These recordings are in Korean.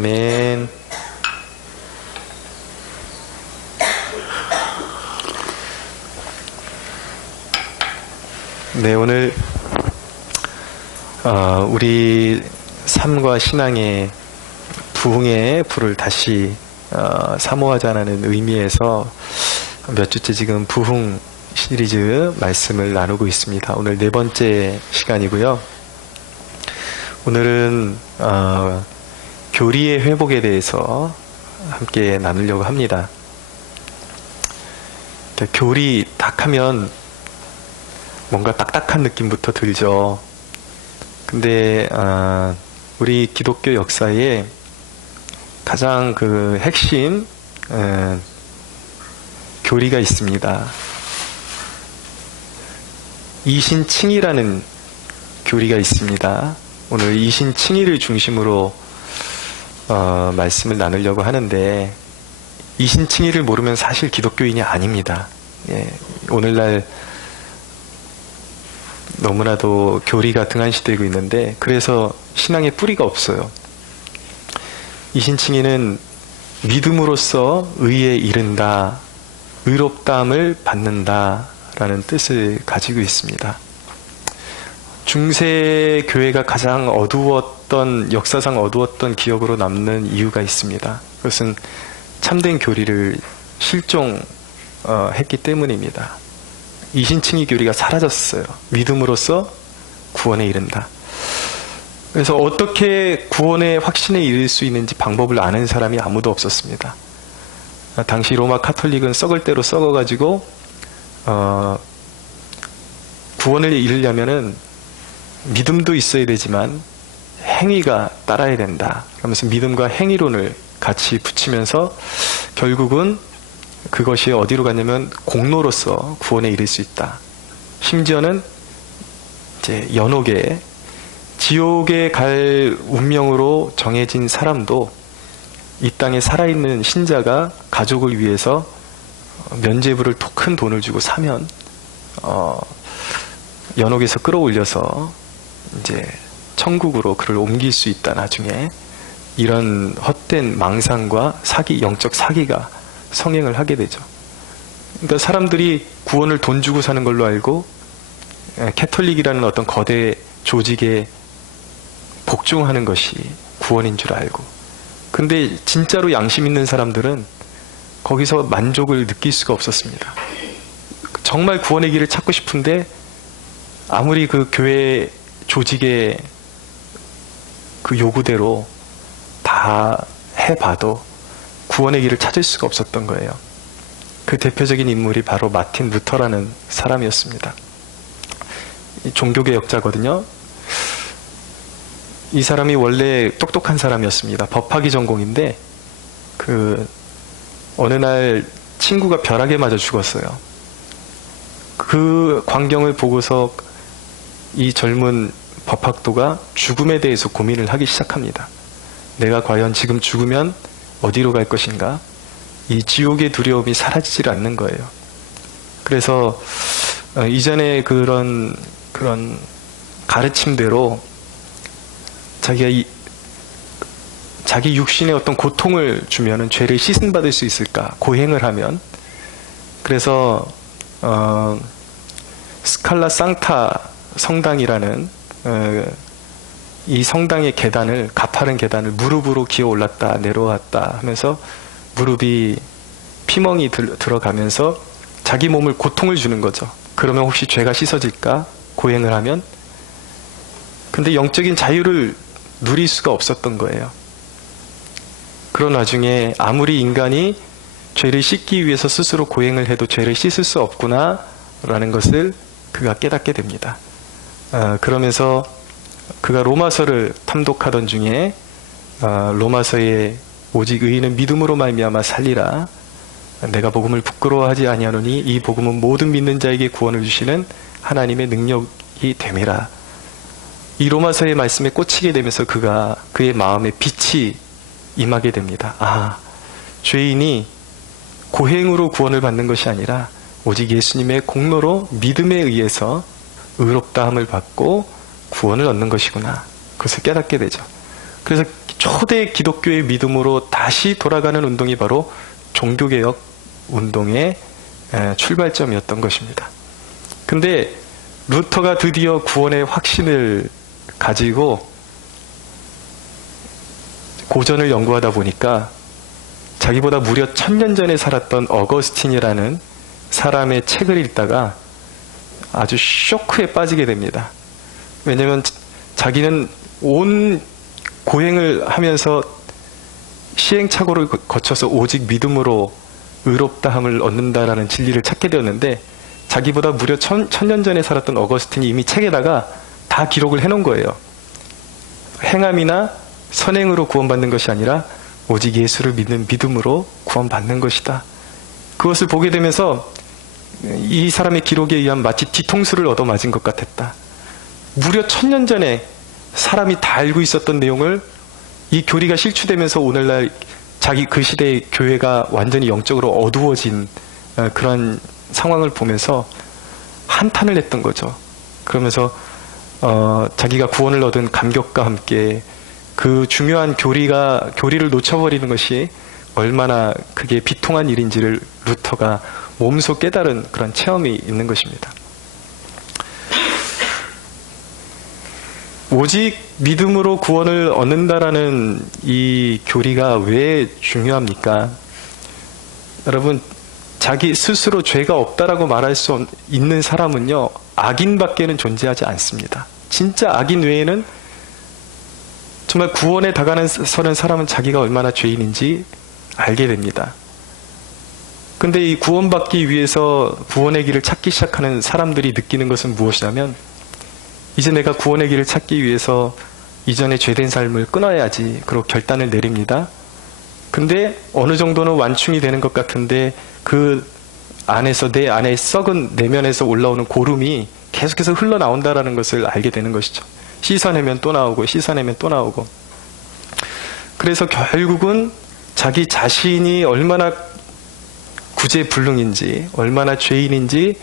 아멘. 네, 오늘 우리 삶과 신앙의 부흥의 불을 다시 사모하자는 의미에서 몇 주째 지금 부흥 시리즈 말씀을 나누고 있습니다. 오늘 네 번째 시간이고요. 오늘은 교리의 회복에 대해서 함께 나누려고 합니다. 교리 딱 하면 뭔가 딱딱한 느낌부터 들죠. 근데 우리 기독교 역사에 가장 그 핵심 교리가 있습니다. 이신칭의라는 교리가 있습니다. 오늘 이신칭의를 중심으로 말씀을 나누려고 하는데, 이신칭의를 모르면 사실 기독교인이 아닙니다. 예, 오늘날 너무나도 교리가 등한시되고 있는데, 그래서 신앙의 뿌리가 없어요. 이신칭의는 믿음으로써 의에 이른다, 의롭다함을 받는다 라는 뜻을 가지고 있습니다. 중세 교회가 가장 역사상 어두웠던 기억으로 남는 이유가 있습니다. 그것은 참된 교리를 실종했기 때문입니다. 이신칭의 교리가 사라졌어요. 믿음으로써 구원에 이른다. 그래서 어떻게 구원의 확신에 이를 수 있는지 방법을 아는 사람이 아무도 없었습니다. 당시 로마 카톨릭은 썩을 대로 썩어가지고 구원을 이루려면은 믿음도 있어야 되지만 행위가 따라야 된다. 그러면서 믿음과 행위론을 같이 붙이면서 결국은 그것이 어디로 갔냐면 공로로서 구원에 이를 수 있다. 심지어는 이제 연옥에, 지옥에 갈 운명으로 정해진 사람도 이 땅에 살아있는 신자가 가족을 위해서 면죄부를 큰 돈을 주고 사면 연옥에서 끌어올려서 이제 천국으로 그를 옮길 수 있다. 나중에 이런 헛된 망상과 사기, 영적 사기가 성행을 하게 되죠. 그러니까 사람들이 구원을 돈 주고 사는 걸로 알고 캐톨릭이라는 어떤 거대 조직에 복종하는 것이 구원인 줄 알고, 근데 진짜로 양심 있는 사람들은 거기서 만족을 느낄 수가 없었습니다. 정말 구원의 길을 찾고 싶은데 아무리 그 교회 조직의 그 요구대로 다 해봐도 구원의 길을 찾을 수가 없었던 거예요. 그 대표적인 인물이 바로 마틴 루터라는 사람이었습니다. 종교개혁자거든요. 이 사람이 원래 똑똑한 사람이었습니다. 법학이 전공인데 어느 날 친구가 벼락에 맞아 죽었어요. 그 광경을 보고서 이 젊은 법학도가 죽음에 대해서 고민을 하기 시작합니다. 내가 과연 지금 죽으면 어디로 갈 것인가? 이 지옥의 두려움이 사라지질 않는 거예요. 그래서 이전에 그런 가르침대로 자기 육신에 어떤 고통을 주면은 죄를 씻음받을 수 있을까? 고행을 하면. 그래서 스칼라 상타 성당이라는 이 성당의 계단을, 가파른 계단을 무릎으로 기어 올랐다 내려왔다 하면서 무릎이 피멍이 들어가면서 자기 몸을 고통을 주는 거죠. 그러면 혹시 죄가 씻어질까? 고행을 하면. 근데 영적인 자유를 누릴 수가 없었던 거예요. 그런 와중에 아무리 인간이 죄를 씻기 위해서 스스로 고행을 해도 죄를 씻을 수 없구나 라는 것을 그가 깨닫게 됩니다. 그러면서 그가 로마서를 탐독하던 중에 로마서에 오직 의인은 믿음으로 말미암아 살리라, 내가 복음을 부끄러워하지 아니하노니 이 복음은 모든 믿는 자에게 구원을 주시는 하나님의 능력이 됨이라. 이 로마서의 말씀에 꽂히게 되면서 그의 마음에 빛이 임하게 됩니다. 죄인이 고행으로 구원을 받는 것이 아니라 오직 예수님의 공로로 믿음에 의해서 의롭다함을 받고 구원을 얻는 것이구나. 그것을 깨닫게 되죠. 그래서 초대 기독교의 믿음으로 다시 돌아가는 운동이 바로 종교개혁 운동의 출발점이었던 것입니다. 근데 루터가 드디어 구원의 확신을 가지고 고전을 연구하다 보니까 자기보다 무려 1000년 전에 살았던 어거스틴이라는 사람의 책을 읽다가 아주 쇼크에 빠지게 됩니다. 왜냐하면 자기는 온 고행을 하면서 시행착오를 거쳐서 오직 믿음으로 의롭다함을 얻는다라는 진리를 찾게 되었는데, 자기보다 무려 1000년 전에 살았던 어거스틴이 이미 책에다가 다 기록을 해놓은 거예요. 행함이나 선행으로 구원받는 것이 아니라 오직 예수를 믿는 믿음으로 구원받는 것이다. 그것을 보게 되면서 이 사람의 기록에 의한 마치 뒤통수를 얻어맞은 것 같았다. 무려 1000년 전에 사람이 다 알고 있었던 내용을 이 교리가 실추되면서 오늘날 자기 그 시대의 교회가 완전히 영적으로 어두워진 그런 상황을 보면서 한탄을 했던 거죠. 그러면서 자기가 구원을 얻은 감격과 함께 그 중요한 교리를 놓쳐버리는 것이 얼마나 그게 비통한 일인지를 루터가 몸소 깨달은 그런 체험이 있는 것입니다. 오직 믿음으로 구원을 얻는다라는 이 교리가 왜 중요합니까? 여러분, 자기 스스로 죄가 없다라고 말할 수 있는 사람은요, 악인밖에는 존재하지 않습니다. 진짜 악인 외에는 정말 구원에 다가서는 사람은 자기가 얼마나 죄인인지 알게 됩니다. 근데 이 구원받기 위해서 구원의 길을 찾기 시작하는 사람들이 느끼는 것은 무엇이냐면, 이제 내가 구원의 길을 찾기 위해서 이전의 죄된 삶을 끊어야지, 그리고 결단을 내립니다. 근데 어느 정도는 완충이 되는 것 같은데 그 안에서, 내 안에 썩은 내면에서 올라오는 고름이 계속해서 흘러나온다라는 것을 알게 되는 것이죠. 씻어내면 또 나오고 씻어내면 또 나오고. 그래서 결국은 자기 자신이 얼마나 구제불능인지, 얼마나 죄인인지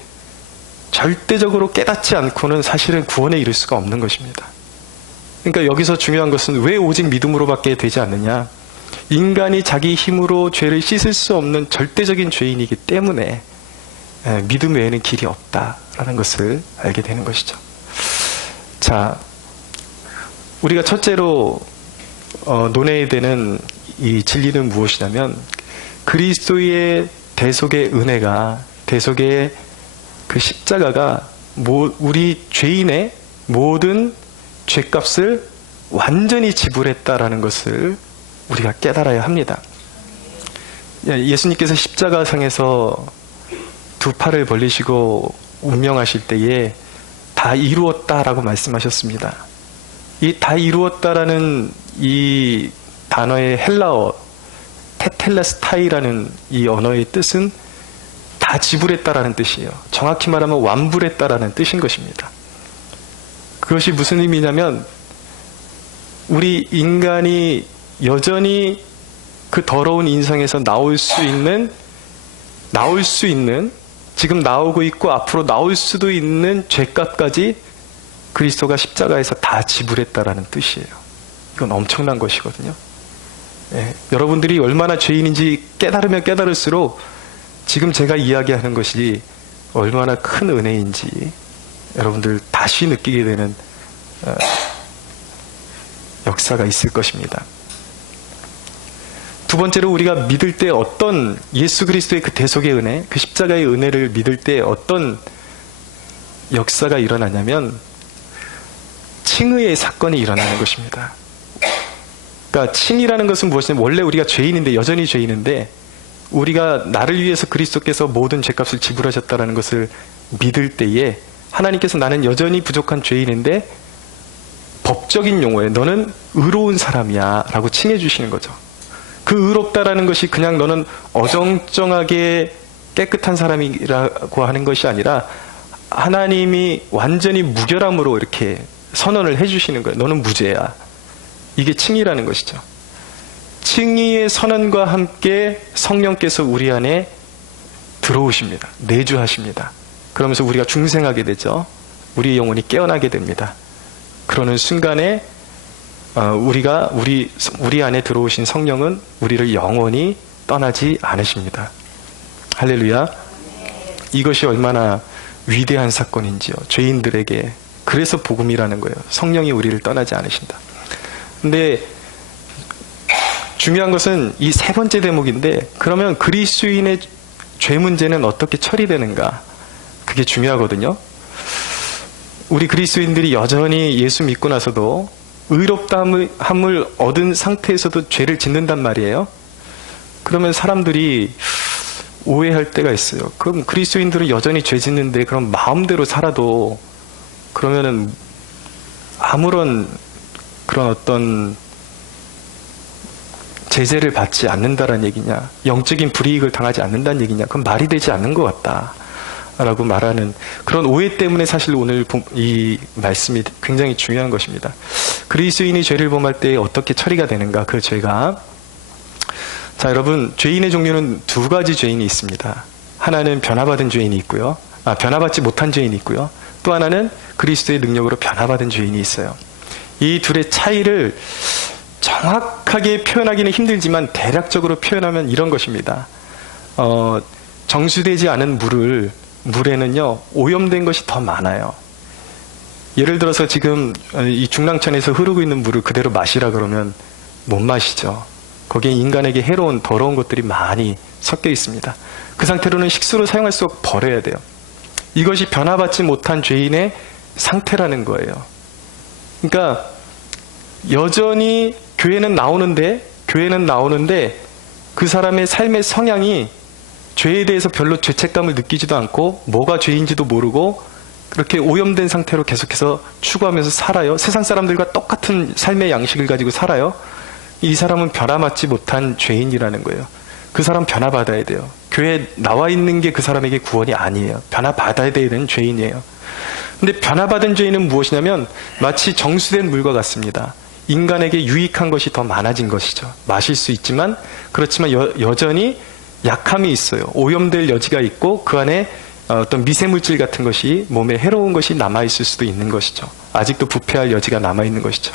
절대적으로 깨닫지 않고는 사실은 구원에 이를 수가 없는 것입니다. 그러니까 여기서 중요한 것은 왜 오직 믿음으로밖에 되지 않느냐. 인간이 자기 힘으로 죄를 씻을 수 없는 절대적인 죄인이기 때문에 믿음 외에는 길이 없다라는 것을 알게 되는 것이죠. 자, 우리가 첫째로 논해야 되는 이 진리는 무엇이냐면, 그리스도의 대속의 은혜가, 대속의 그 십자가가 우리 죄인의 모든 죄값을 완전히 지불했다라는 것을 우리가 깨달아야 합니다. 예수님께서 십자가상에서 두 팔을 벌리시고 운명하실 때에 다 이루었다라고 말씀하셨습니다. 이 다 이루었다라는 이 단어의 헬라어 테텔레스타이라는 이 언어의 뜻은 다 지불했다라는 뜻이에요. 정확히 말하면 완불했다라는 뜻인 것입니다. 그것이 무슨 의미냐면, 우리 인간이 여전히 그 더러운 인생에서 나올 수 있는, 지금 나오고 있고 앞으로 나올 수도 있는 죄값까지 그리스도가 십자가에서 다 지불했다라는 뜻이에요. 이건 엄청난 것이거든요. 여러분들이 얼마나 죄인인지 깨달으면 깨달을수록 지금 제가 이야기하는 것이 얼마나 큰 은혜인지 여러분들 다시 느끼게 되는 역사가 있을 것입니다. 두 번째로, 우리가 믿을 때 어떤 예수 그리스도의 그 대속의 은혜, 그 십자가의 은혜를 믿을 때 어떤 역사가 일어나냐면, 칭의의 사건이 일어나는 것입니다. 그러니까 칭이라는 것은 무엇이냐면, 원래 우리가 죄인인데, 여전히 죄인인데, 우리가 나를 위해서 그리스도께서 모든 죄값을 지불하셨다는 것을 믿을 때에 하나님께서 나는 여전히 부족한 죄인인데 법적인 용어에 너는 의로운 사람이야 라고 칭해 주시는 거죠. 그 의롭다라는 것이 그냥 너는 어정쩡하게 깨끗한 사람이라고 하는 것이 아니라 하나님이 완전히 무결함으로 이렇게 선언을 해주시는 거예요. 너는 무죄야. 이게 칭의라는 것이죠. 칭의의 선언과 함께 성령께서 우리 안에 들어오십니다. 내주하십니다. 그러면서 우리가 중생하게 되죠. 우리의 영혼이 깨어나게 됩니다. 그러는 순간에 우리 안에 들어오신 성령은 우리를 영원히 떠나지 않으십니다. 할렐루야. 이것이 얼마나 위대한 사건인지요. 죄인들에게. 그래서 복음이라는 거예요. 성령이 우리를 떠나지 않으신다. 근데 중요한 것은 이 세 번째 대목인데, 그러면 그리스도인의 죄 문제는 어떻게 처리되는가? 그게 중요하거든요. 우리 그리스도인들이 여전히 예수 믿고 나서도 의롭다함을 얻은 상태에서도 죄를 짓는단 말이에요. 그러면 사람들이 오해할 때가 있어요. 그럼 그리스도인들은 여전히 죄 짓는데 그럼 마음대로 살아도 그러면은 아무런 그런 어떤 제재를 받지 않는다라는 얘기냐, 영적인 불이익을 당하지 않는다는 얘기냐, 그건 말이 되지 않는 것 같다 라고 말하는 그런 오해 때문에 사실 오늘 이 말씀이 굉장히 중요한 것입니다. 그리스도인이 죄를 범할 때 어떻게 처리가 되는가, 그 죄가. 자, 여러분, 죄인의 종류는 두 가지 죄인이 있습니다. 하나는 변화받은 죄인이 있고요. 변화받지 못한 죄인이 있고요. 또 하나는 그리스도의 능력으로 변화받은 죄인이 있어요. 이 둘의 차이를 정확하게 표현하기는 힘들지만 대략적으로 표현하면 이런 것입니다. 정수되지 않은 물에는요, 오염된 것이 더 많아요. 예를 들어서 지금 이 중랑천에서 흐르고 있는 물을 그대로 마시라 그러면 못 마시죠. 거기에 인간에게 해로운 더러운 것들이 많이 섞여 있습니다. 그 상태로는 식수로 사용할 수 없고 버려야 돼요. 이것이 변화받지 못한 죄인의 상태라는 거예요. 그러니까 여전히 교회는 나오는데 그 사람의 삶의 성향이 죄에 대해서 별로 죄책감을 느끼지도 않고 뭐가 죄인지도 모르고 그렇게 오염된 상태로 계속해서 추구하면서 살아요. 세상 사람들과 똑같은 삶의 양식을 가지고 살아요. 이 사람은 변화받지 못한 죄인이라는 거예요. 그 사람 변화받아야 돼요. 교회에 나와 있는 게 그 사람에게 구원이 아니에요. 변화받아야 되는 죄인이에요. 근데 변화받은 죄인은 무엇이냐면 마치 정수된 물과 같습니다. 인간에게 유익한 것이 더 많아진 것이죠. 마실 수 있지만, 그렇지만 여전히 약함이 있어요. 오염될 여지가 있고 그 안에 어떤 미세물질 같은 것이, 몸에 해로운 것이 남아있을 수도 있는 것이죠. 아직도 부패할 여지가 남아있는 것이죠.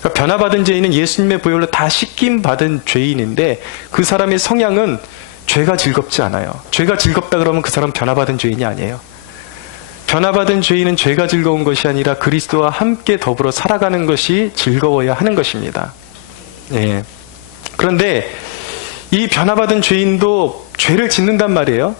그러니까 변화받은 죄인은 예수님의 보혈로 다 씻김받은 죄인인데 그 사람의 성향은 죄가 즐겁지 않아요. 죄가 즐겁다 그러면 그 사람 변화받은 죄인이 아니에요. 변화받은 죄인은 죄가 즐거운 것이 아니라 그리스도와 함께 더불어 살아가는 것이 즐거워야 하는 것입니다. 예. 그런데 이 변화받은 죄인도 죄를 짓는단 말이에요.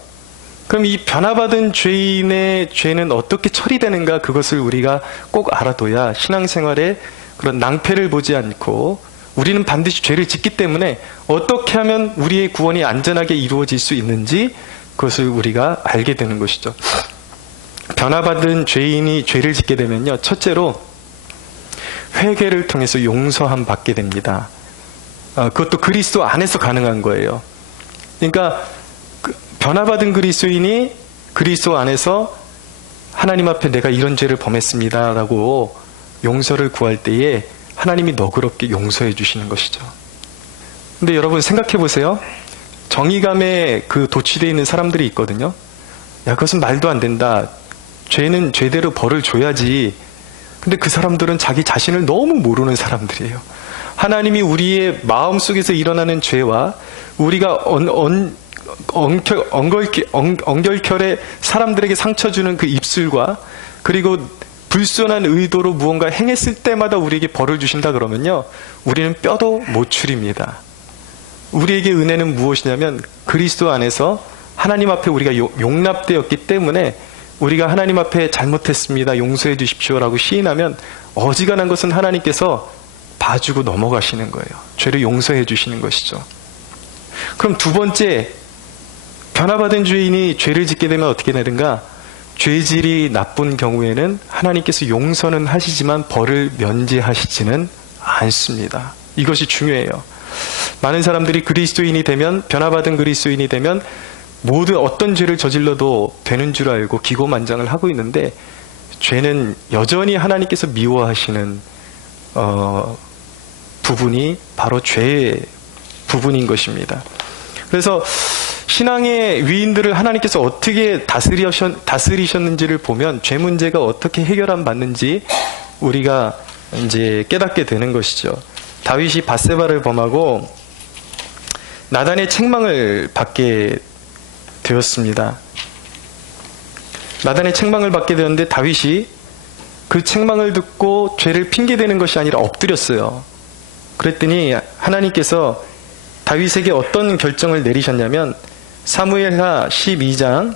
그럼 이 변화받은 죄인의 죄는 어떻게 처리되는가, 그것을 우리가 꼭 알아둬야 신앙생활에 그런 낭패를 보지 않고, 우리는 반드시 죄를 짓기 때문에 어떻게 하면 우리의 구원이 안전하게 이루어질 수 있는지 그것을 우리가 알게 되는 것이죠. 변화받은 죄인이 죄를 짓게 되면요, 첫째로 회개를 통해서 용서함 받게 됩니다. 그것도 그리스도 안에서 가능한 거예요. 그러니까 변화받은 그리스도인이 그리스도 안에서 하나님 앞에 내가 이런 죄를 범했습니다 라고 용서를 구할 때에 하나님이 너그럽게 용서해 주시는 것이죠. 근데 여러분 생각해 보세요. 정의감에 도취되어 있는 사람들이 있거든요. 야, 그것은 말도 안 된다. 죄는 죄대로 벌을 줘야지. 근데 그 사람들은 자기 자신을 너무 모르는 사람들이에요. 하나님이 우리의 마음속에서 일어나는 죄와 우리가 엉결결에 사람들에게 상처 주는 그 입술과, 그리고 불순한 의도로 무언가 행했을 때마다 우리에게 벌을 주신다 그러면요, 우리는 뼈도 못 추립니다. 우리에게 은혜는 무엇이냐면 그리스도 안에서 하나님 앞에 우리가 용납되었기 때문에 우리가 하나님 앞에 잘못했습니다, 용서해 주십시오라고 시인하면 어지간한 것은 하나님께서 봐주고 넘어가시는 거예요. 죄를 용서해 주시는 것이죠. 그럼 두 번째, 변화받은 죄인이 죄를 짓게 되면 어떻게 되는가? 죄질이 나쁜 경우에는 하나님께서 용서는 하시지만 벌을 면제하시지는 않습니다. 이것이 중요해요. 많은 사람들이 그리스도인이 되면, 변화받은 그리스도인이 되면 모든 어떤 죄를 저질러도 되는 줄 알고 기고만장을 하고 있는데, 죄는 여전히 하나님께서 미워하시는 부분이 바로 죄의 부분인 것입니다. 그래서 신앙의 위인들을 하나님께서 어떻게 다스리셨는지를 보면 죄 문제가 어떻게 해결받는지 우리가 이제 깨닫게 되는 것이죠. 다윗이 밧세바를 범하고 나단의 책망을 받게 되었습니다. 나단의 책망을 받게 되었는데 다윗이 그 책망을 듣고 죄를 핑계대는 것이 아니라 엎드렸어요. 그랬더니 하나님께서 다윗에게 어떤 결정을 내리셨냐면 사무엘하 12장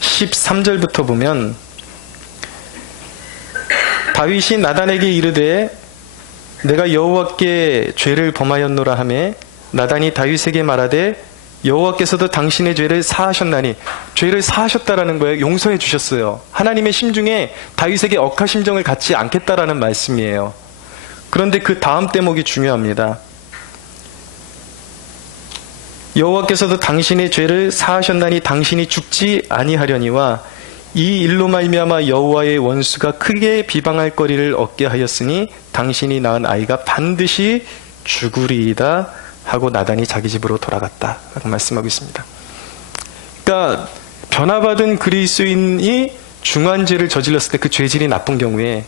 13절부터 보면 다윗이 나단에게 이르되 내가 여호와께 죄를 범하였노라 하매 나단이 다윗에게 말하되 여호와께서도 당신의 죄를 사하셨나니, 죄를 사하셨다라는 거예요. 용서해 주셨어요. 하나님의 심중에 다윗에게 억하심정을 갖지 않겠다라는 말씀이에요. 그런데 그 다음 대목이 중요합니다. 여호와께서도 당신의 죄를 사하셨나니 당신이 죽지 아니하려니와 이 일로 말미암아 여호와의 원수가 크게 비방할 거리를 얻게 하였으니 당신이 낳은 아이가 반드시 죽으리이다 하고 나단이 자기 집으로 돌아갔다 라고 말씀하고 있습니다. 그러니까 변화받은 그리스도인이 중한 죄를 저질렀을 때 그 죄질이 나쁜 경우에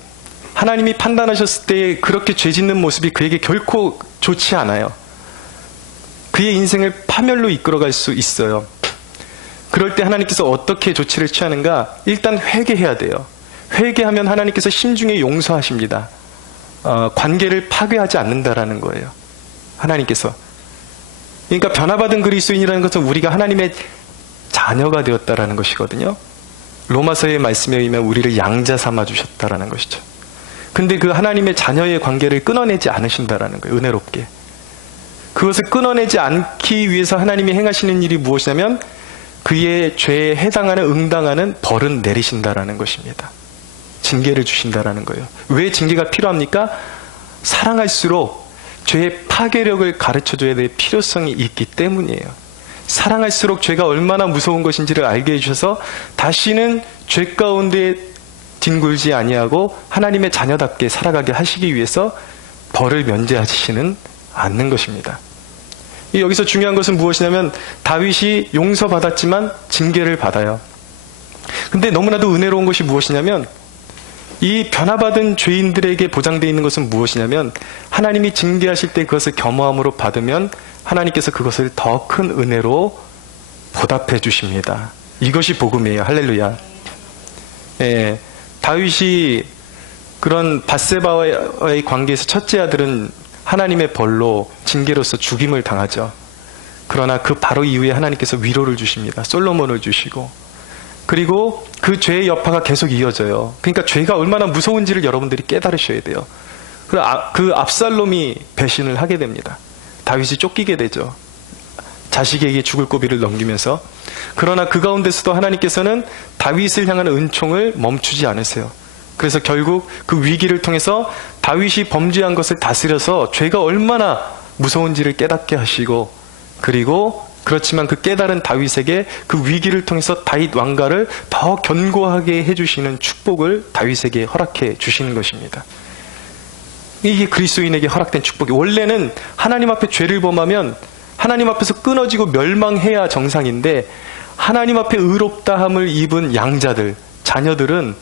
하나님이 판단하셨을 때 그렇게 죄 짓는 모습이 그에게 결코 좋지 않아요. 그의 인생을 파멸로 이끌어갈 수 있어요. 그럴 때 하나님께서 어떻게 조치를 취하는가? 일단 회개해야 돼요. 회개하면 하나님께서 심중에 용서하십니다. 관계를 파괴하지 않는다라는 거예요. 하나님께서. 그러니까 변화받은 그리스도인이라는 것은 우리가 하나님의 자녀가 되었다라는 것이거든요. 로마서의 말씀에 의하면 우리를 양자 삼아 주셨다라는 것이죠. 근데 그 하나님의 자녀의 관계를 끊어내지 않으신다라는 거예요. 은혜롭게. 그것을 끊어내지 않기 위해서 하나님이 행하시는 일이 무엇이냐면 그의 죄에 해당하는 응당하는 벌은 내리신다라는 것입니다. 징계를 주신다라는 거예요. 왜 징계가 필요합니까? 사랑할수록 죄의 파괴력을 가르쳐줘야 될 필요성이 있기 때문이에요. 사랑할수록 죄가 얼마나 무서운 것인지를 알게 해주셔서 다시는 죄 가운데 뒹굴지 아니하고 하나님의 자녀답게 살아가게 하시기 위해서 벌을 면제하시는 않는 것입니다. 여기서 중요한 것은 무엇이냐면 다윗이 용서받았지만 징계를 받아요. 근데 너무나도 은혜로운 것이 무엇이냐면 이 변화받은 죄인들에게 보장되어 있는 것은 무엇이냐면 하나님이 징계하실 때 그것을 겸허함으로 받으면 하나님께서 그것을 더 큰 은혜로 보답해 주십니다. 이것이 복음이에요. 할렐루야. 예, 다윗이 그런 밧세바와의 관계에서 첫째 아들은 하나님의 벌로 징계로서 죽임을 당하죠. 그러나 그 바로 이후에 하나님께서 위로를 주십니다. 솔로몬을 주시고 그리고 그 죄의 여파가 계속 이어져요. 그러니까 죄가 얼마나 무서운지를 여러분들이 깨달으셔야 돼요. 그 압살롬이 배신을 하게 됩니다. 다윗이 쫓기게 되죠. 자식에게 죽을 고비를 넘기면서. 그러나 그 가운데서도 하나님께서는 다윗을 향하는 은총을 멈추지 않으세요. 그래서 결국 그 위기를 통해서 다윗이 범죄한 것을 다스려서 죄가 얼마나 무서운지를 깨닫게 하시고 그리고 그렇지만 그 깨달은 다윗에게 그 위기를 통해서 다윗 왕가를 더 견고하게 해주시는 축복을 다윗에게 허락해 주시는 것입니다. 이게 그리스도인에게 허락된 축복이 원래는 하나님 앞에 죄를 범하면 하나님 앞에서 끊어지고 멸망해야 정상인데 하나님 앞에 의롭다함을 입은 양자들, 자녀들은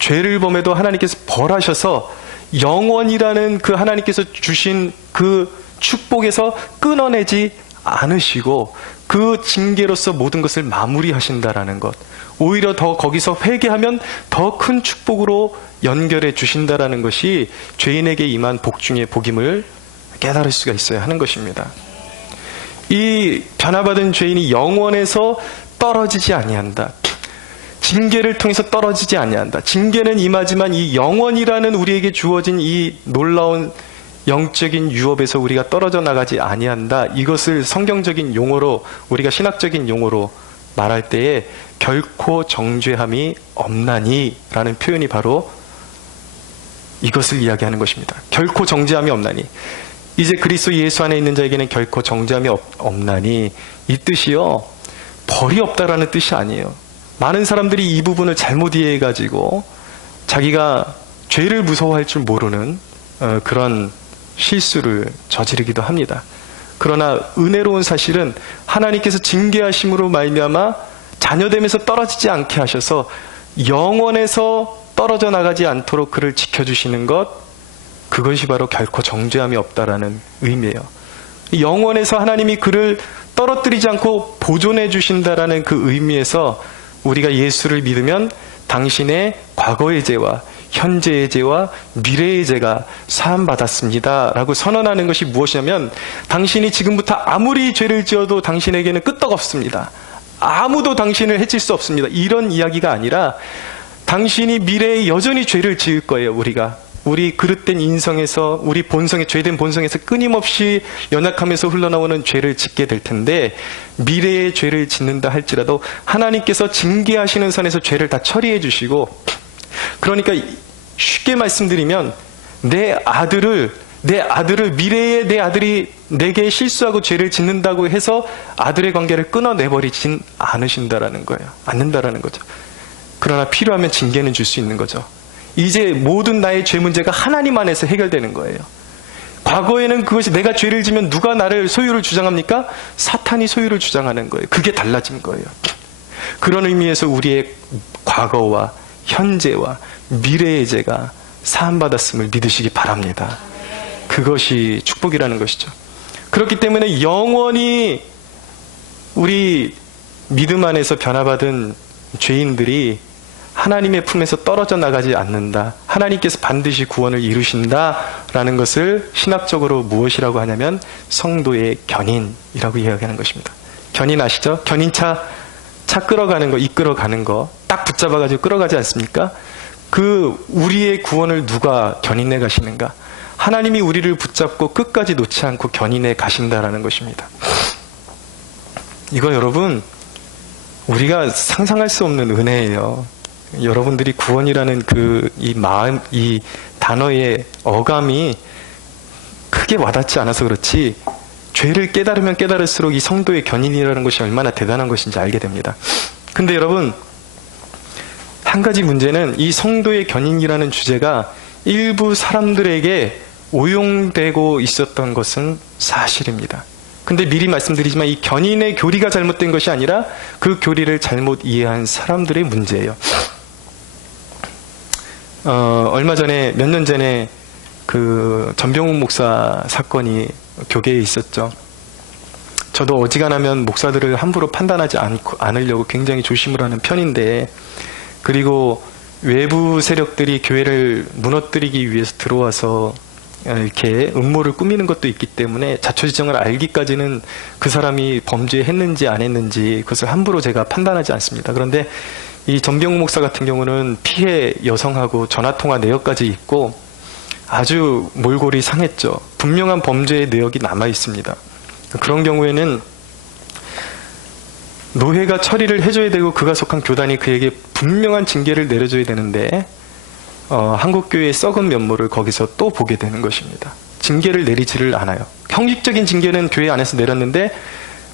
죄를 범해도 하나님께서 벌하셔서 영원이라는 그 하나님께서 주신 그 축복에서 끊어내지 않으시고 그 징계로서 모든 것을 마무리하신다라는 것. 오히려 더 거기서 회개하면 더 큰 축복으로 연결해 주신다라는 것이 죄인에게 임한 복 중의 복임을 깨달을 수가 있어야 하는 것입니다. 이 변화받은 죄인이 영원에서 떨어지지 아니한다. 징계를 통해서 떨어지지 아니한다. 징계는 임하지만 이 영원이라는 우리에게 주어진 이 놀라운 영적인 유업에서 우리가 떨어져 나가지 아니한다. 이것을 성경적인 용어로 우리가 신학적인 용어로 말할 때에 결코 정죄함이 없나니 라는 표현이 바로 이것을 이야기하는 것입니다. 결코 정죄함이 없나니. 이제 그리스도 예수 안에 있는 자에게는 결코 정죄함이 없나니 이 뜻이요 벌이 없다라는 뜻이 아니에요. 많은 사람들이 이 부분을 잘못 이해해가지고 자기가 죄를 무서워할 줄 모르는 그런 실수를 저지르기도 합니다. 그러나 은혜로운 사실은 하나님께서 징계하심으로 말미암아 자녀됨에서 떨어지지 않게 하셔서 영원에서 떨어져 나가지 않도록 그를 지켜주시는 것, 그것이 바로 결코 정죄함이 없다라는 의미예요. 영원에서 하나님이 그를 떨어뜨리지 않고 보존해 주신다라는 그 의미에서 우리가 예수를 믿으면 당신의 과거의 죄와 현재의 죄와 미래의 죄가 사함받았습니다 라고 선언하는 것이 무엇이냐면, 당신이 지금부터 아무리 죄를 지어도 당신에게는 끄떡없습니다. 아무도 당신을 해칠 수 없습니다. 이런 이야기가 아니라 당신이 미래에 여전히 죄를 지을 거예요. 우리 그릇된 인성에서, 우리 본성의 죄된 본성에서 끊임없이 연약하면서 흘러나오는 죄를 짓게 될 텐데, 미래의 죄를 짓는다 할지라도 하나님께서 징계하시는 선에서 죄를 다 처리해 주시고, 그러니까 쉽게 말씀드리면 내 아들을 미래에 내 아들이 내게 실수하고 죄를 짓는다고 해서 아들의 관계를 끊어내버리진 않는다라는 거죠. 그러나 필요하면 징계는 줄 수 있는 거죠. 이제 모든 나의 죄 문제가 하나님 안에서 해결되는 거예요. 과거에는 그것이 내가 죄를 지면 누가 나를 소유를 주장합니까? 사탄이 소유를 주장하는 거예요. 그게 달라진 거예요. 그런 의미에서 우리의 과거와 현재와 미래의 죄가 사함받았음을 믿으시기 바랍니다. 그것이 축복이라는 것이죠. 그렇기 때문에 영원히 우리 믿음 안에서 변화받은 죄인들이 하나님의 품에서 떨어져 나가지 않는다. 하나님께서 반드시 구원을 이루신다라는 것을 신학적으로 무엇이라고 하냐면 성도의 견인이라고 이야기하는 것입니다. 견인 아시죠? 견인차 끌어가는 거, 이끌어가는 거 딱 붙잡아가지고 끌어가지 않습니까? 우리의 구원을 누가 견인해 가시는가? 하나님이 우리를 붙잡고 끝까지 놓지 않고 견인해 가신다라는 것입니다. 이거 여러분, 우리가 상상할 수 없는 은혜예요. 여러분들이 구원이라는 이 단어의 어감이 크게 와닿지 않아서 그렇지, 죄를 깨달으면 깨달을수록 이 성도의 견인이라는 것이 얼마나 대단한 것인지 알게 됩니다. 근데 여러분, 한 가지 문제는 이 성도의 견인이라는 주제가 일부 사람들에게 오용되고 있었던 것은 사실입니다. 근데 미리 말씀드리지만 이 견인의 교리가 잘못된 것이 아니라 그 교리를 잘못 이해한 사람들의 문제예요. 얼마 전에, 몇 년 전에 전병훈 목사 사건이 교계에 있었죠. 저도 어지간하면 목사들을 함부로 판단하지 않으려고 굉장히 조심을 하는 편인데, 그리고 외부 세력들이 교회를 무너뜨리기 위해서 들어와서 이렇게 음모를 꾸미는 것도 있기 때문에 자초지종을 알기까지는 그 사람이 범죄했는지 안 했는지 그것을 함부로 제가 판단하지 않습니다. 그런데 이 전병훈 목사 같은 경우는 피해 여성하고 전화통화 내역까지 있고 아주 몰골이 상했죠. 분명한 범죄의 내역이 남아 있습니다. 그런 경우에는 노회가 처리를 해줘야 되고 그가 속한 교단이 그에게 분명한 징계를 내려줘야 되는데 한국교회의 썩은 면모를 거기서 또 보게 되는 것입니다. 징계를 내리지를 않아요. 형식적인 징계는 교회 안에서 내렸는데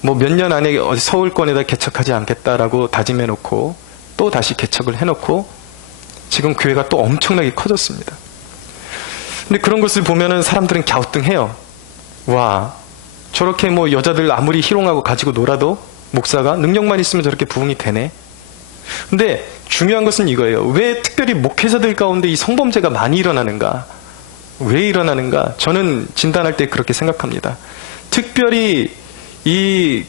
몇 년 안에 서울권에다 개척하지 않겠다라고 다짐해놓고 또 다시 개척을 해놓고 지금 교회가 또 엄청나게 커졌습니다. 근데 그런 것을 보면은 사람들은 갸우뚱해요. 와, 저렇게 여자들 아무리 희롱하고 가지고 놀아도 목사가 능력만 있으면 저렇게 부흥이 되네. 근데 중요한 것은 이거예요. 왜 특별히 목회자들 가운데 이 성범죄가 많이 일어나는가? 왜 일어나는가? 저는 진단할 때 그렇게 생각합니다. 특별히 이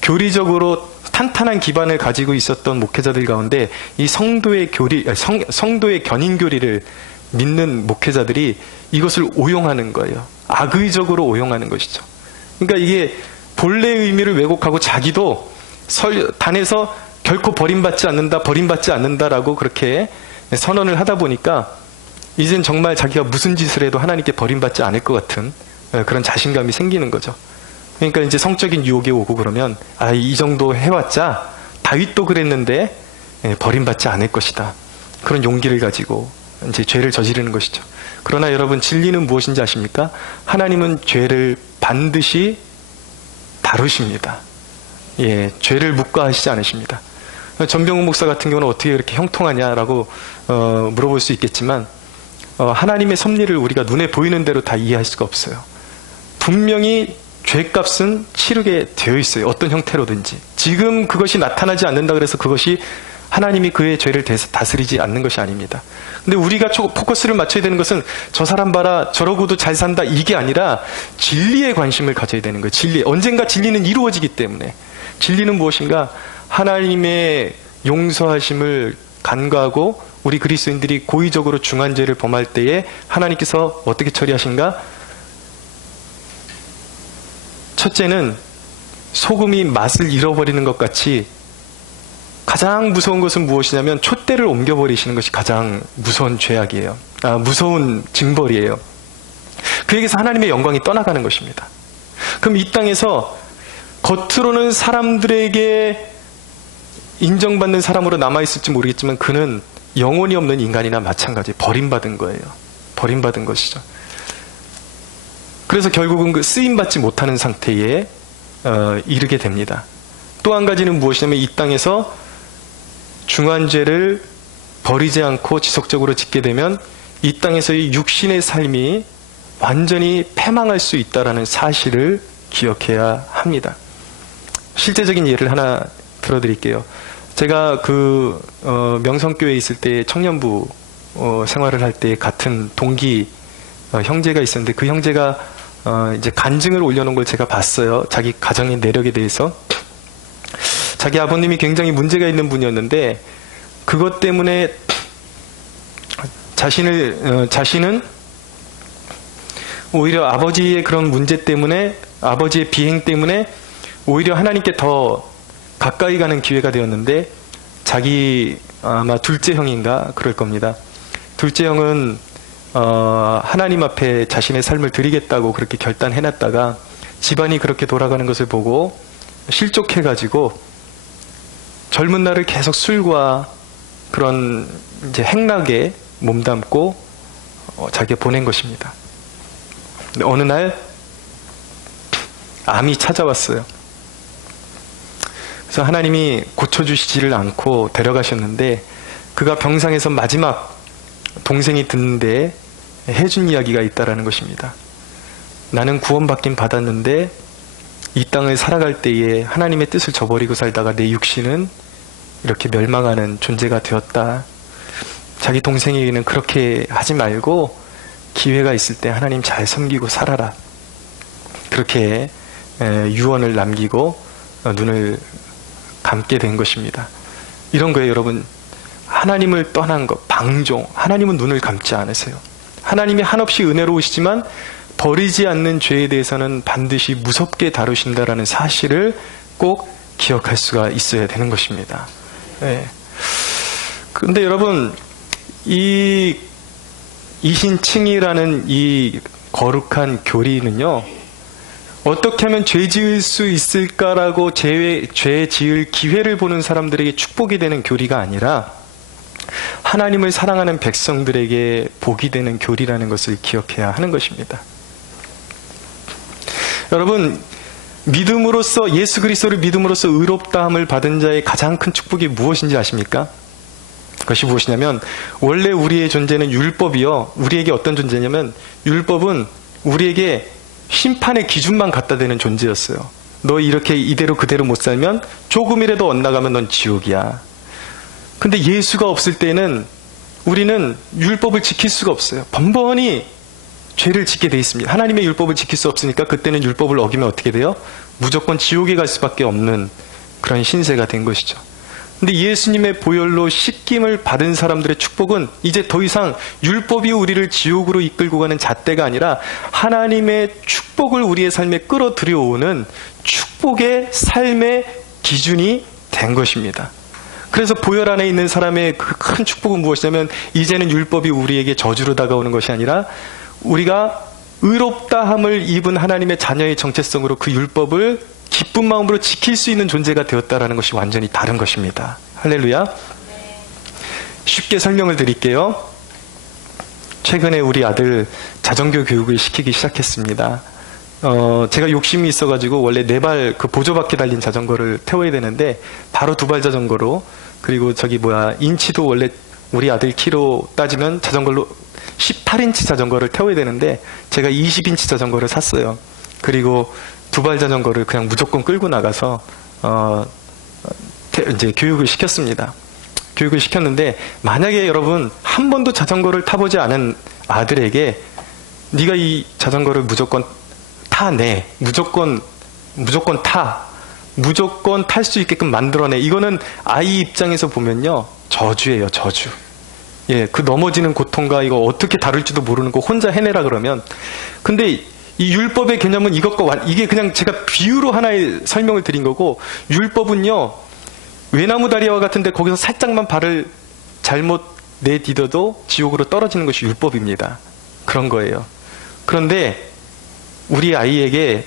교리적으로 탄탄한 기반을 가지고 있었던 목회자들 가운데 이 성도의 견인 교리를 믿는 목회자들이 이것을 오용하는 거예요. 악의적으로 오용하는 것이죠. 그러니까 이게 본래의 의미를 왜곡하고 자기도 단에서 결코 버림받지 않는다라고 그렇게 선언을 하다 보니까 이젠 정말 자기가 무슨 짓을 해도 하나님께 버림받지 않을 것 같은 그런 자신감이 생기는 거죠. 그러니까 이제 성적인 유혹이 오고 그러면 이 정도 해왔자 다윗도 그랬는데 버림받지 않을 것이다. 그런 용기를 가지고 이제 죄를 저지르는 것이죠. 그러나 여러분, 진리는 무엇인지 아십니까? 하나님은 죄를 반드시 다루십니다. 죄를 묵과하시지 않으십니다. 전병훈 목사 같은 경우는 어떻게 그렇게 형통하냐라고 물어볼 수 있겠지만 하나님의 섭리를 우리가 눈에 보이는 대로 다 이해할 수가 없어요. 분명히 죄값은 치르게 되어 있어요. 어떤 형태로든지. 지금 그것이 나타나지 않는다 그래서 그것이 하나님이 그의 죄를 다스리지 않는 것이 아닙니다. 근데 우리가 포커스를 맞춰야 되는 것은 저 사람 봐라, 저러고도 잘 산다, 이게 아니라 진리에 관심을 가져야 되는 거예요. 진리. 언젠가 진리는 이루어지기 때문에. 진리는 무엇인가? 하나님의 용서하심을 간과하고 우리 그리스도인들이 고의적으로 중한 죄를 범할 때에 하나님께서 어떻게 처리하신가? 첫째는 소금이 맛을 잃어버리는 것 같이 가장 무서운 것은 무엇이냐면 촛대를 옮겨버리시는 것이 가장 무서운 죄악이에요. 무서운 징벌이에요. 그에게서 하나님의 영광이 떠나가는 것입니다. 그럼 이 땅에서 겉으로는 사람들에게 인정받는 사람으로 남아있을지 모르겠지만 그는 영혼이 없는 인간이나 마찬가지 버림받은 거예요. 버림받은 것이죠. 그래서 결국은 그 쓰임받지 못하는 상태에 이르게 됩니다. 또 한 가지는 무엇이냐면 이 땅에서 중한 죄를 버리지 않고 지속적으로 짓게 되면 이 땅에서의 육신의 삶이 완전히 패망할 수 있다는 사실을 기억해야 합니다. 실제적인 예를 하나 들어드릴게요. 제가 명성교회에 있을 때 청년부 생활을 할 때 같은 동기 형제가 있었는데 그 형제가 이제 간증을 올려놓은 걸 제가 봤어요. 자기 가정의 내력에 대해서. 자기 아버님이 굉장히 문제가 있는 분이었는데 그것 때문에 자신은 오히려 아버지의 그런 문제 때문에, 아버지의 비행 때문에 오히려 하나님께 더 가까이 가는 기회가 되었는데 자기 아마 둘째 형인가 그럴 겁니다. 둘째 형은 하나님 앞에 자신의 삶을 드리겠다고 그렇게 결단해놨다가 집안이 그렇게 돌아가는 것을 보고 실족해가지고 젊은 날을 계속 술과 그런 이제 행락에 몸담고 자기가 보낸 것입니다. 근데 어느 날 암이 찾아왔어요. 그래서 하나님이 고쳐주시지를 않고 데려가셨는데 그가 병상에서 마지막 동생이 듣는데 해준 이야기가 있다라는 것입니다. 나는 구원받긴 받았는데 이 땅을 살아갈 때에 하나님의 뜻을 저버리고 살다가 내 육신은 이렇게 멸망하는 존재가 되었다. 자기 동생에게는 그렇게 하지 말고 기회가 있을 때 하나님 잘 섬기고 살아라. 그렇게 유언을 남기고 눈을 감게 된 것입니다. 이런 거예요, 여러분. 하나님을 떠난 것, 방종. 하나님은 눈을 감지 않으세요. 하나님이 한없이 은혜로우시지만 버리지 않는 죄에 대해서는 반드시 무섭게 다루신다라는 사실을 꼭 기억할 수가 있어야 되는 것입니다. 네. 그런데 여러분, 이 이신칭이라는 이 거룩한 교리는요, 어떻게 하면 죄 지을 수 있을까라고 죄 지을 기회를 보는 사람들에게 축복이 되는 교리가 아니라 하나님을 사랑하는 백성들에게 복이 되는 교리라는 것을 기억해야 하는 것입니다. 여러분, 믿음으로써, 예수 그리스도를 믿음으로써 의롭다함을 받은 자의 가장 큰 축복이 무엇인지 아십니까? 그것이 무엇이냐면, 원래 우리의 존재는 율법이요, 우리에게 어떤 존재냐면 율법은 우리에게 심판의 기준만 갖다 대는 존재였어요. 너 이렇게 이대로 그대로 못 살면 조금이라도 엇나가면 넌 지옥이야. 근데 예수가 없을 때는 우리는 율법을 지킬 수가 없어요. 번번이 죄를 짓게 돼 있습니다. 하나님의 율법을 지킬 수 없으니까 그때는 율법을 어기면 어떻게 돼요? 무조건 지옥에 갈 수밖에 없는 그런 신세가 된 것이죠. 근데 예수님의 보혈로 씻김을 받은 사람들의 축복은 이제 더 이상 율법이 우리를 지옥으로 이끌고 가는 잣대가 아니라 하나님의 축복을 우리의 삶에 끌어들여오는 축복의 삶의 기준이 된 것입니다. 그래서 보혈 안에 있는 사람의 그 큰 축복은 무엇이냐면 이제는 율법이 우리에게 저주로 다가오는 것이 아니라 우리가 의롭다함을 입은 하나님의 자녀의 정체성으로 그 율법을 기쁜 마음으로 지킬 수 있는 존재가 되었다라는 것이 완전히 다른 것입니다. 할렐루야. 쉽게 설명을 드릴게요. 최근에 우리 아들 자전거 교육을 시키기 시작했습니다. 제가 욕심이 있어가지고 원래 4발 그 보조바퀴 달린 자전거를 태워야 되는데 바로 2발 자전거로, 그리고 인치도 원래 우리 아들 키로 따지면 자전거로 18인치 자전거를 태워야 되는데 제가 20인치 자전거를 샀어요. 그리고 2발 자전거를 그냥 무조건 끌고 나가서 이제 교육을 시켰습니다. 교육을 시켰는데, 만약에 여러분 한 번도 자전거를 타보지 않은 아들에게 네가 이 자전거를 무조건 타내, 무조건 타, 무조건 탈 수 있게끔 만들어내, 이거는 아이 입장에서 보면요 저주예요, 저주. 예, 그 넘어지는 고통과 이거 어떻게 다룰지도 모르는 거 혼자 해내라 그러면. 근데 이 율법의 개념은 이것과 이게 그냥 제가 비유로 하나의 설명을 드린 거고, 율법은요 외나무 다리와 같은데 거기서 살짝만 발을 잘못 내디뎌도 지옥으로 떨어지는 것이 율법입니다. 그런 거예요. 그런데 우리 아이에게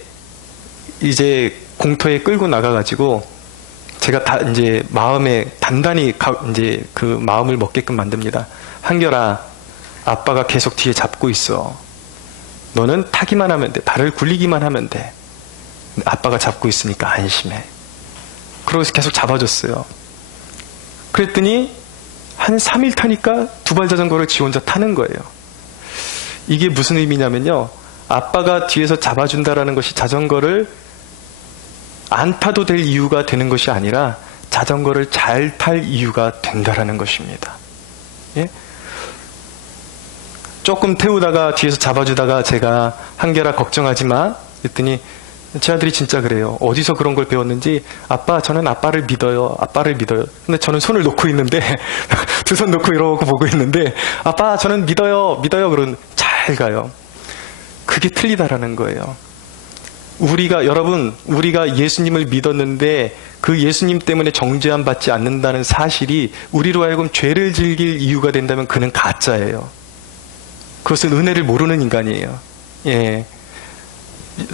이제 공터에 끌고 나가가지고 제가 이제 마음에 단단히 이제 그 마음을 먹게끔 만듭니다. 한결아, 아빠가 계속 뒤에 잡고 있어. 너는 타기만 하면 돼. 발을 굴리기만 하면 돼. 아빠가 잡고 있으니까 안심해. 그러고서 계속 잡아줬어요. 그랬더니 한 3일 타니까 두발 자전거를 지 혼자 타는 거예요. 이게 무슨 의미냐면요, 아빠가 뒤에서 잡아준다라는 것이 자전거를 안 타도 될 이유가 되는 것이 아니라 자전거를 잘 탈 이유가 된다라는 것입니다. 예? 조금 태우다가 뒤에서 잡아주다가 제가 한결아 걱정하지 마 그랬더니 제 아들이 진짜 그래요. 어디서 그런 걸 배웠는지, 아빠 저는 아빠를 믿어요. 아빠를 믿어요. 근데 저는 손을 놓고 있는데 두 손 놓고 이러고 보고 있는데, 아빠 저는 믿어요 그러면 잘 가요. 그게 틀리다라는 거예요. 우리가 예수님을 믿었는데 그 예수님 때문에 정죄함 받지 않는다는 사실이 우리로 하여금 죄를 즐길 이유가 된다면 그는 가짜예요. 그것은 은혜를 모르는 인간이에요. 예.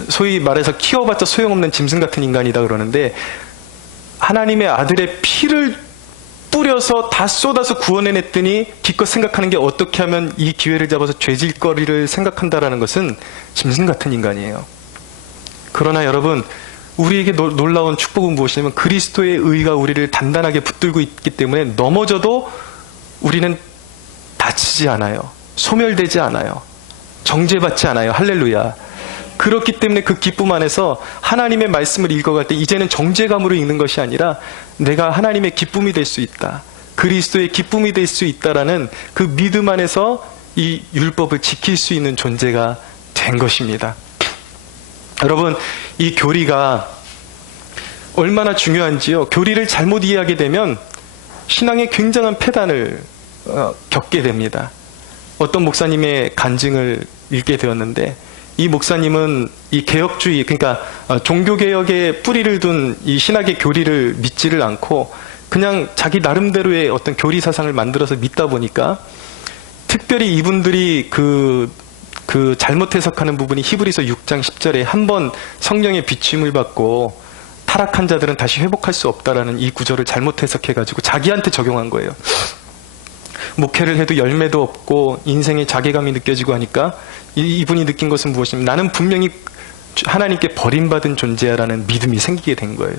소위 말해서 키워봤자 소용없는 짐승 같은 인간이다 그러는데, 하나님의 아들의 피를 뿌려서 다 쏟아서 구원해냈더니 기껏 생각하는 게 어떻게 하면 이 기회를 잡아서 죄질거리를 생각한다라는 것은 짐승 같은 인간이에요. 그러나 여러분, 우리에게 놀라운 축복은 무엇이냐면 그리스도의 의가 우리를 단단하게 붙들고 있기 때문에 넘어져도 우리는 다치지 않아요. 소멸되지 않아요. 정죄받지 않아요. 할렐루야. 그렇기 때문에 그 기쁨 안에서 하나님의 말씀을 읽어갈 때 이제는 정죄감으로 읽는 것이 아니라 내가 하나님의 기쁨이 될 수 있다, 그리스도의 기쁨이 될 수 있다라는 그 믿음 안에서 이 율법을 지킬 수 있는 존재가 된 것입니다. 여러분, 이 교리가 얼마나 중요한지요. 교리를 잘못 이해하게 되면 신앙에 굉장한 폐단을 겪게 됩니다. 어떤 목사님의 간증을 읽게 되었는데, 이 목사님은 이 개혁주의, 그러니까 종교개혁에 뿌리를 둔 이 신학의 교리를 믿지를 않고 그냥 자기 나름대로의 어떤 교리 사상을 만들어서 믿다 보니까, 특별히 이분들이 그 잘못 해석하는 부분이 히브리서 6장 10절에 한번 성령의 비추임을 받고 타락한 자들은 다시 회복할 수 없다라는 이 구절을 잘못 해석해가지고 자기한테 적용한 거예요. 목회를 해도 열매도 없고 인생에 자괴감이 느껴지고 하니까 이분이 느낀 것은 무엇이냐면, 나는 분명히 하나님께 버림받은 존재야라는 믿음이 생기게 된 거예요.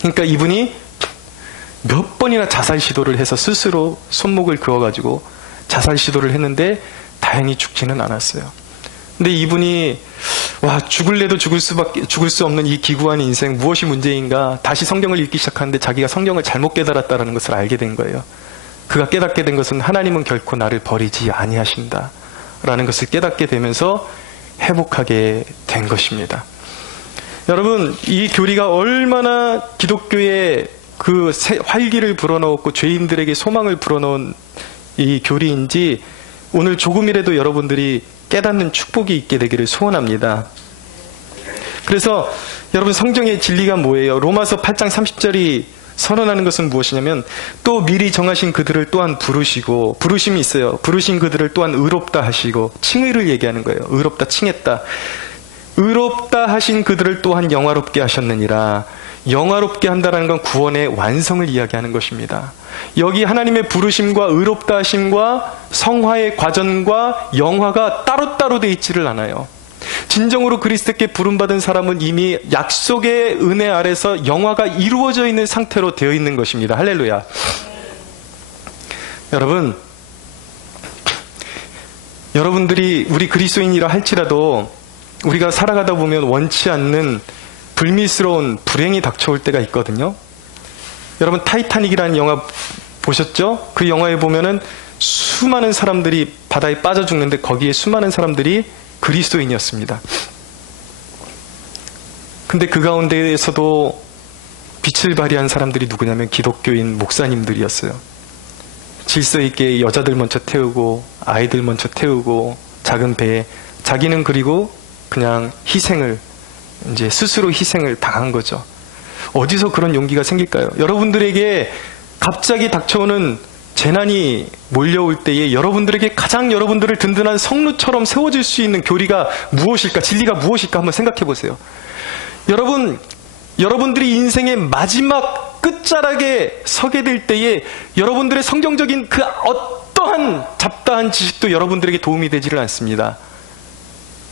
그러니까 이분이 몇 번이나 자살 시도를 해서 스스로 손목을 그어가지고 자살 시도를 했는데 다행히 죽지는 않았어요. 근데 이분이 죽을래도 죽을 수 없는 이 기구한 인생, 무엇이 문제인가 다시 성경을 읽기 시작하는데 자기가 성경을 잘못 깨달았다는 것을 알게 된 거예요. 그가 깨닫게 된 것은 하나님은 결코 나를 버리지 아니하신다 라는 것을 깨닫게 되면서 회복하게 된 것입니다. 여러분, 이 교리가 얼마나 기독교의 그 활기를 불어넣었고 죄인들에게 소망을 불어넣은 이 교리인지 오늘 조금이라도 여러분들이 깨닫는 축복이 있게 되기를 소원합니다. 그래서 여러분, 성경의 진리가 뭐예요? 로마서 8장 30절이 선언하는 것은 무엇이냐면, 또 미리 정하신 그들을 또한 부르시고, 부르심이 있어요. 부르신 그들을 또한 의롭다 하시고, 칭의를 얘기하는 거예요. 의롭다, 칭했다. 의롭다 하신 그들을 또한 영화롭게 하셨느니라. 영화롭게 한다는 건 구원의 완성을 이야기하는 것입니다. 여기 하나님의 부르심과 의롭다 하심과 성화의 과정과 영화가 따로따로 돼 있지를 않아요. 진정으로 그리스도께 부름받은 사람은 이미 약속의 은혜 아래서 영화가 이루어져 있는 상태로 되어 있는 것입니다. 할렐루야. 여러분들이 우리 그리스도인이라 할지라도 우리가 살아가다 보면 원치 않는 불미스러운 불행이 닥쳐올 때가 있거든요. 여러분 타이타닉이라는 영화 보셨죠? 그 영화에 보면은 수많은 사람들이 바다에 빠져 죽는데 거기에 수많은 사람들이 그리스도인이었습니다. 근데 그 가운데에서도 빛을 발휘한 사람들이 누구냐면 기독교인 목사님들이었어요. 질서 있게 여자들 먼저 태우고 아이들 먼저 태우고 작은 배에 자기는 그리고 그냥 희생을 이제 스스로 희생을 당한 거죠. 어디서 그런 용기가 생길까요? 여러분들에게 갑자기 닥쳐오는 재난이 몰려올 때에 여러분들에게 가장 여러분들을 든든한 성루처럼 세워질 수 있는 교리가 무엇일까? 진리가 무엇일까? 한번 생각해 보세요. 여러분들이 인생의 마지막 끝자락에 서게 될 때에 여러분들의 성경적인 그 어떠한 잡다한 지식도 여러분들에게 도움이 되지를 않습니다.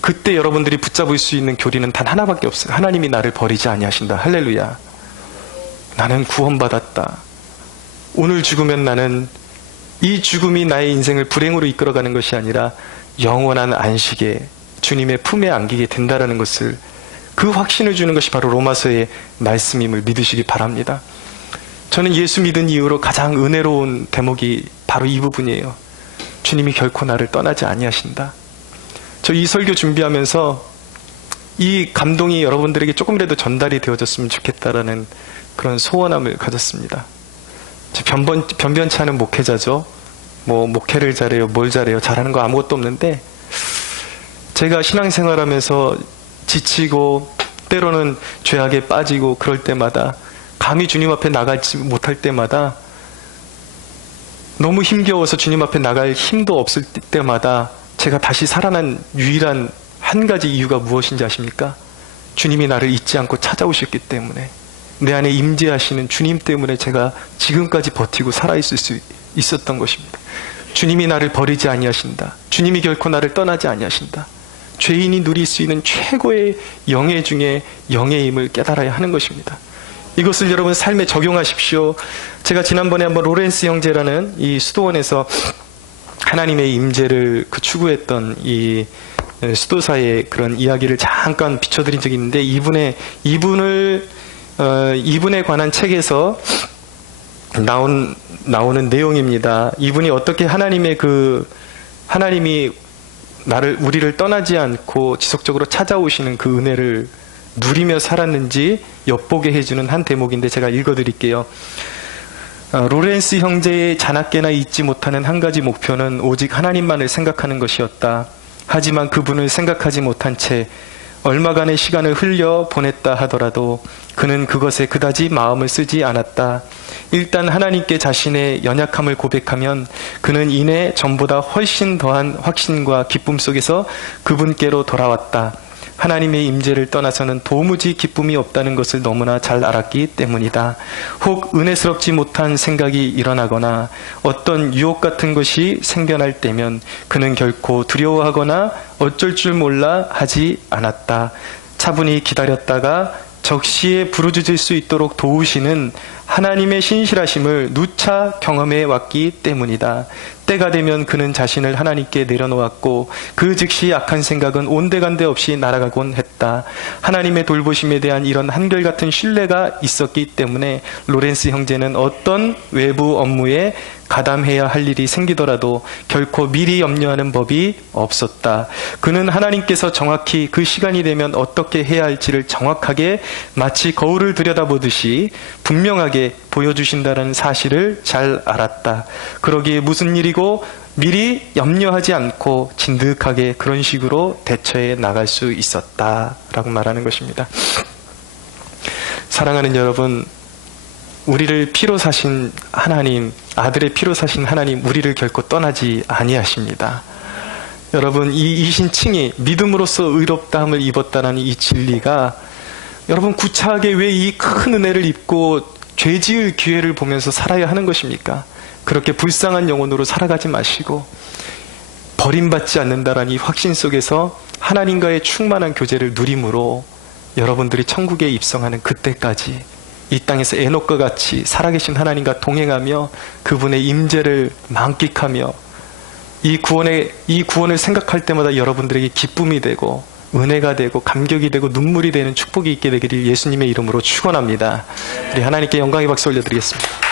그때 여러분들이 붙잡을 수 있는 교리는 단 하나밖에 없어요. 하나님이 나를 버리지 아니하신다. 할렐루야. 나는 구원받았다. 오늘 죽으면 나는 이 죽음이 나의 인생을 불행으로 이끌어가는 것이 아니라 영원한 안식에 주님의 품에 안기게 된다라는 것을, 그 확신을 주는 것이 바로 로마서의 말씀임을 믿으시기 바랍니다. 저는 예수 믿은 이후로 가장 은혜로운 대목이 바로 이 부분이에요. 주님이 결코 나를 떠나지 아니하신다. 저 이 설교 준비하면서 이 감동이 여러분들에게 조금이라도 전달이 되어졌으면 좋겠다라는 그런 소원함을 가졌습니다. 변변치 않은 목회자죠. 목회를 잘해요, 뭘 잘해요, 잘하는 거 아무것도 없는데, 제가 신앙생활하면서 지치고 때로는 죄악에 빠지고 그럴 때마다, 감히 주님 앞에 나가지 못할 때마다, 너무 힘겨워서 주님 앞에 나갈 힘도 없을 때마다 제가 다시 살아난 유일한 한 가지 이유가 무엇인지 아십니까? 주님이 나를 잊지 않고 찾아오셨기 때문에, 내 안에 임재하시는 주님 때문에 제가 지금까지 버티고 살아있을 수 있었던 것입니다. 주님이 나를 버리지 아니하신다. 주님이 결코 나를 떠나지 아니하신다. 죄인이 누릴 수 있는 최고의 영예 중에 영예임을 깨달아야 하는 것입니다. 이것을 여러분 삶에 적용하십시오. 제가 지난번에 한번 로렌스 형제라는 이 수도원에서 하나님의 임재를 추구했던 이 수도사의 그런 이야기를 잠깐 비춰드린 적이 있는데, 이분에 관한 책에서 나오는 내용입니다. 이분이 어떻게 하나님이 우리를 떠나지 않고 지속적으로 찾아오시는 그 은혜를 누리며 살았는지 엿보게 해주는 한 대목인데 제가 읽어드릴게요. 로렌스 형제의 자나깨나 잊지 못하는 한 가지 목표는 오직 하나님만을 생각하는 것이었다. 하지만 그분을 생각하지 못한 채 얼마간의 시간을 흘려 보냈다 하더라도 그는 그것에 그다지 마음을 쓰지 않았다. 일단 하나님께 자신의 연약함을 고백하면 그는 이내 전보다 훨씬 더한 확신과 기쁨 속에서 그분께로 돌아왔다. 하나님의 임재를 떠나서는 도무지 기쁨이 없다는 것을 너무나 잘 알았기 때문이다. 혹 은혜스럽지 못한 생각이 일어나거나 어떤 유혹 같은 것이 생겨날 때면 그는 결코 두려워하거나 어쩔 줄 몰라 하지 않았다. 차분히 기다렸다가 적시에 부르짖을 수 있도록 도우시는 하나님의 신실하심을 누차 경험해 왔기 때문이다. 때가 되면 그는 자신을 하나님께 내려놓았고 그 즉시 악한 생각은 온데간데 없이 날아가곤 했다. 하나님의 돌보심에 대한 이런 한결같은 신뢰가 있었기 때문에 로렌스 형제는 어떤 외부 업무에 가담해야 할 일이 생기더라도 결코 미리 염려하는 법이 없었다. 그는 하나님께서 정확히 그 시간이 되면 어떻게 해야 할지를 정확하게 마치 거울을 들여다보듯이 분명하게 보여주신다는 사실을 잘 알았다. 그러기에 무슨 일이고 미리 염려하지 않고 진득하게 그런 식으로 대처해 나갈 수 있었다 라고 말하는 것입니다. 사랑하는 여러분, 우리를 피로 사신 하나님, 아들의 피로 사신 하나님, 우리를 결코 떠나지 아니하십니다. 여러분, 이 이신칭이 믿음으로써 의롭다함을 입었다는 이 진리가 여러분 구차하게 왜 이 큰 은혜를 입고 죄지을 기회를 보면서 살아야 하는 것입니까? 그렇게 불쌍한 영혼으로 살아가지 마시고 버림받지 않는다라는 이 확신 속에서 하나님과의 충만한 교제를 누림으로 여러분들이 천국에 입성하는 그때까지 이 땅에서 에녹과 같이 살아계신 하나님과 동행하며 그분의 임재를 만끽하며 이 구원을 생각할 때마다 여러분들에게 기쁨이 되고 은혜가 되고 감격이 되고 눈물이 되는 축복이 있게 되기를 예수님의 이름으로 축원합니다. 우리 하나님께 영광의 박수 올려드리겠습니다.